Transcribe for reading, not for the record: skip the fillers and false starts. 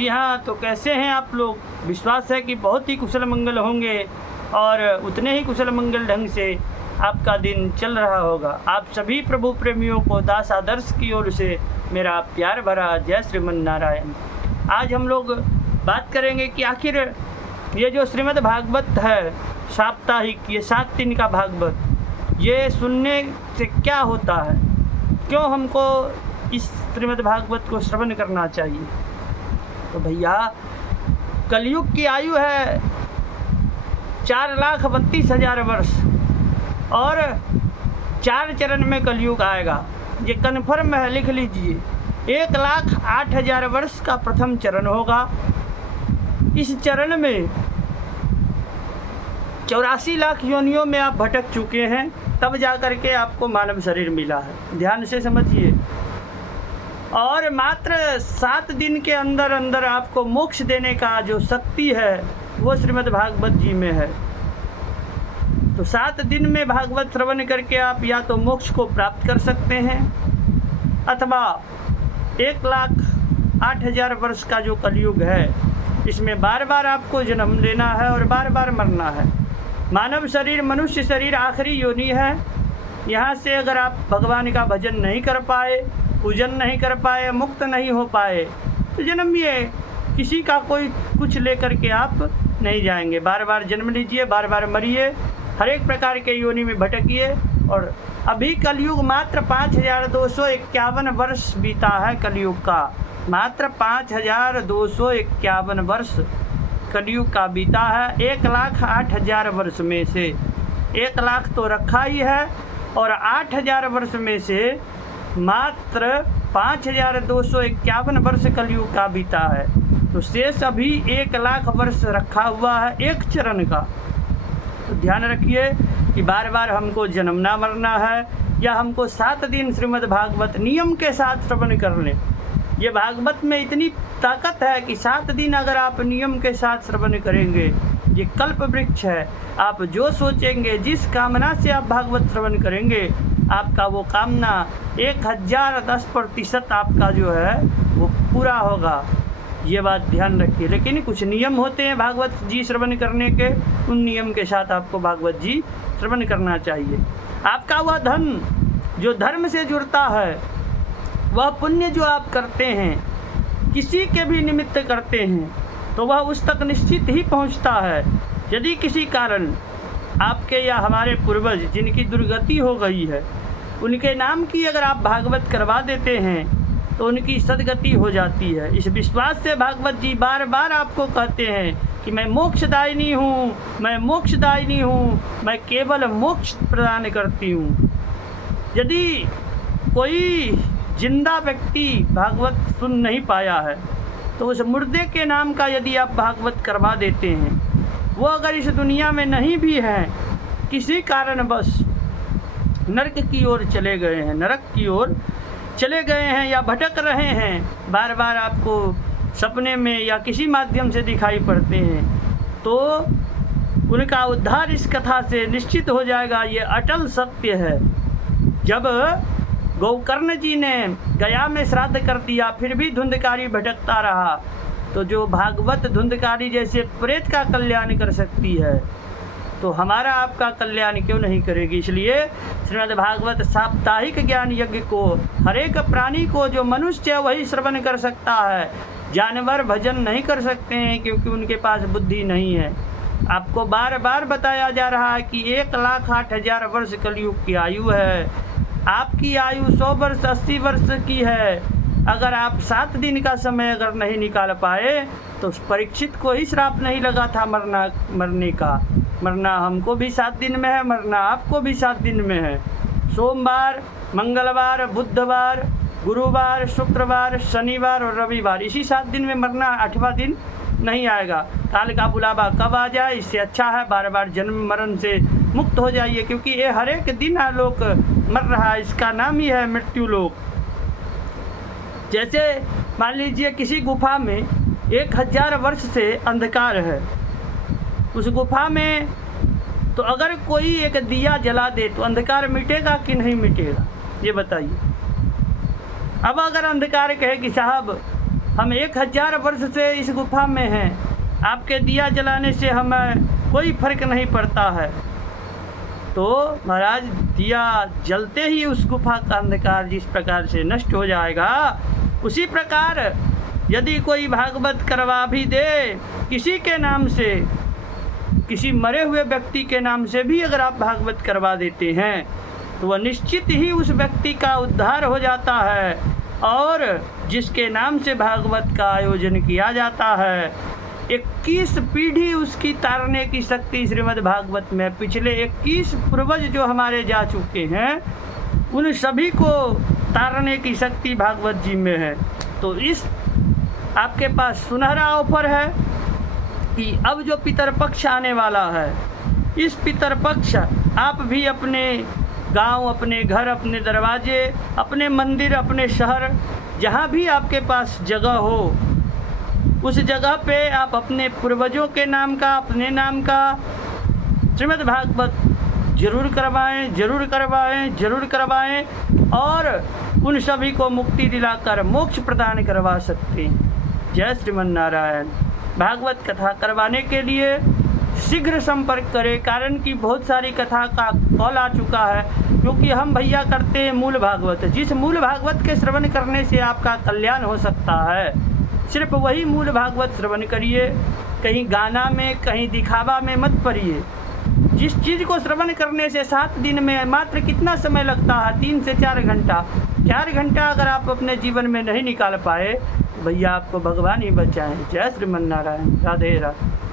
जी हाँ, तो कैसे हैं आप लोग? विश्वास है कि बहुत ही कुशल मंगल होंगे और उतने ही कुशल मंगल ढंग से आपका दिन चल रहा होगा। आप सभी प्रभु प्रेमियों को दास आदर्श की ओर से मेरा प्यार भरा जय श्रीमन नारायण। आज हम लोग बात करेंगे कि आखिर ये जो श्रीमद् भागवत है साप्ताहिक, ये 7 दिन का भागवत, ये सुनने से क्या होता है, क्यों हमको इस श्रीमद् भागवत को श्रवण करना चाहिए। तो भैया, कलयुग की आयु है 4,32,000 वर्ष और 4 चरण में कलयुग आएगा। ये कन्फर्म है, लिख लीजिए। 1,08,000 वर्ष का प्रथम चरण होगा। इस चरण में 84 लाख योनियों में आप भटक चुके हैं, तब जा कर के आपको मानव शरीर मिला है। ध्यान से समझिए। और मात्र 7 दिन के अंदर अंदर आपको मोक्ष देने का जो शक्ति है वो श्रीमद् भागवत जी में है। तो 7 दिन में भागवत श्रवण करके आप या तो मोक्ष को प्राप्त कर सकते हैं अथवा 1,08,000 वर्ष का जो कलयुग है इसमें बार बार आपको जन्म लेना है और बार बार मरना है। मानव शरीर, मनुष्य शरीर आखिरी योनि है। यहाँ से अगर आप भगवान का भजन नहीं कर पाए, पूजन नहीं कर पाए, मुक्त नहीं हो पाए, तो जन्मिए, किसी का कोई कुछ लेकर के आप नहीं जाएंगे। बार बार जन्म लीजिए, बार बार मरिए, हर एक प्रकार के योनि में भटकिए। और अभी कलयुग मात्र 5,251 वर्ष बीता है कलयुग का। मात्र 5,251 वर्ष कलयुग का बीता है। 1,08,000 वर्ष में से 1 लाख तो रखा ही है और 8,000 वर्ष में से मात्र 5,251 वर्ष कलयुग का बीता है। तो शेष अभी 1 लाख वर्ष रखा हुआ है एक चरण का। तो ध्यान रखिए कि बार बार हमको जन्मना मरना है, या हमको 7 दिन श्रीमद् भागवत नियम के साथ श्रवण कर लें। ये भागवत में इतनी ताकत है कि 7 दिन अगर आप नियम के साथ श्रवण करेंगे, ये कल्प वृक्ष है। आप जो सोचेंगे, जिस कामना से आप भागवत श्रवण करेंगे, आपका वो कामना 1010% आपका जो है वो पूरा होगा। ये बात ध्यान रखिए। लेकिन कुछ नियम होते हैं भागवत जी श्रवण करने के, उन नियम के साथ आपको भागवत जी श्रवण करना चाहिए। आपका वह धन जो धर्म से जुड़ता है, वह पुण्य जो आप करते हैं, किसी के भी निमित्त करते हैं, तो वह उस तक निश्चित ही पहुंचता है। यदि किसी कारण आपके या हमारे पूर्वज जिनकी दुर्गति हो गई है, उनके नाम की अगर आप भागवत करवा देते हैं तो उनकी सदगति हो जाती है। इस विश्वास से भागवत जी बार बार आपको कहते हैं कि मैं मोक्षदायिनी हूँ, मैं मोक्षदायिनी हूँ, मैं केवल मोक्ष प्रदान करती हूँ। यदि कोई जिंदा व्यक्ति भागवत सुन नहीं पाया है, तो उस मुर्दे के नाम का यदि आप भागवत करवा देते हैं, वो अगर इस दुनिया में नहीं भी है, किसी कारणवश नरक की ओर चले गए हैं, नरक की ओर चले गए हैं या भटक रहे हैं, बार बार आपको सपने में या किसी माध्यम से दिखाई पड़ते हैं, तो उनका उद्धार इस कथा से निश्चित हो जाएगा। ये अटल सत्य है। जब गोकर्ण जी ने गया में श्राद्ध कर दिया, फिर भी धुंधकारी भटकता रहा, तो जो भागवत धुंधकारी जैसे प्रेत का कल्याण कर सकती है, तो हमारा आपका कल्याण क्यों नहीं करेगी। इसलिए श्रीमद् भागवत साप्ताहिक ज्ञान यज्ञ को हर एक प्राणी को, जो मनुष्य है वही श्रवण कर सकता है। जानवर भजन नहीं कर सकते हैं क्योंकि उनके पास बुद्धि नहीं है। आपको बार बार बताया जा रहा है कि 1,08,000 वर्ष कलयुग की आयु है। आपकी आयु 100 वर्ष 80 वर्ष की है। अगर आप 7 दिन का समय अगर नहीं निकाल पाए, तो परीक्षित को ही श्राप नहीं लगा था मरने का। मरना हमको भी 7 दिन में है, मरना आपको भी 7 दिन में है। सोमवार, मंगलवार, बुधवार, गुरुवार, शुक्रवार, शनिवार और रविवार, इसी 7 दिन में मरना। 8वां दिन नहीं आएगा। काल का बुलावा कब आ जाए, इससे अच्छा है बार बार जन्म मरण से मुक्त हो जाइए, क्योंकि ये हर एक दिन लोक मर रहा है। इसका नाम ही है मृत्यु लोक। जैसे मान लीजिए किसी गुफा में 1,000 वर्ष से अंधकार है, उस गुफा में तो अगर कोई एक दिया जला दे तो अंधकार मिटेगा कि नहीं मिटेगा, ये बताइए। अब अगर अंधकार कहे कि साहब हम 1000 वर्ष से इस गुफा में हैं, आपके दिया जलाने से हमें कोई फर्क नहीं पड़ता है। तो महाराज दिया जलते ही उस गुफा का अंधकार जिस प्रकार से नष्ट हो जाएगा, उसी प्रकार यदि कोई भागवत करवा भी दे किसी के नाम से, किसी मरे हुए व्यक्ति के नाम से भी अगर आप भागवत करवा देते हैं तो वह निश्चित ही उस व्यक्ति का उद्धार हो जाता है। और जिसके नाम से भागवत का आयोजन किया जाता है, 21 पीढ़ी उसकी तारने की शक्ति श्रीमद् भागवत में, पिछले 21 पूर्वज जो हमारे जा चुके हैं उन सभी को तारने की शक्ति भागवत जी में है। तो इस आपके पास सुनहरा ऑफर है कि अब जो पितरपक्ष आने वाला है, इस पितरपक्ष आप भी अपने गांव, अपने घर, अपने दरवाजे, अपने मंदिर, अपने शहर, जहां भी आपके पास जगह हो, उस जगह पे आप अपने पूर्वजों के नाम का, अपने नाम का श्रीमद् भागवत जरूर करवाएं, जरूर करवाएं, जरूर करवाएं और उन सभी को मुक्ति दिलाकर मोक्ष प्रदान करवा सकते हैं। जय श्रीमन्नारायण। भागवत कथा करवाने के लिए शीघ्र संपर्क करें, कारण कि बहुत सारी कथा का कॉल आ चुका है, क्योंकि हम भैया करते हैं मूल भागवत। जिस मूल भागवत के श्रवण करने से आपका कल्याण हो सकता है, सिर्फ वही मूल भागवत श्रवण करिए। कहीं गाना में, कहीं दिखावा में मत पड़िए। जिस चीज़ को श्रवण करने से 7 दिन में मात्र कितना समय लगता है, 3 से 4 घंटा। 4 घंटा अगर आप अपने जीवन में नहीं निकाल पाए, भैया आपको भगवान ही बचाएं। जय श्रीमन्नारायण। राधे राधे।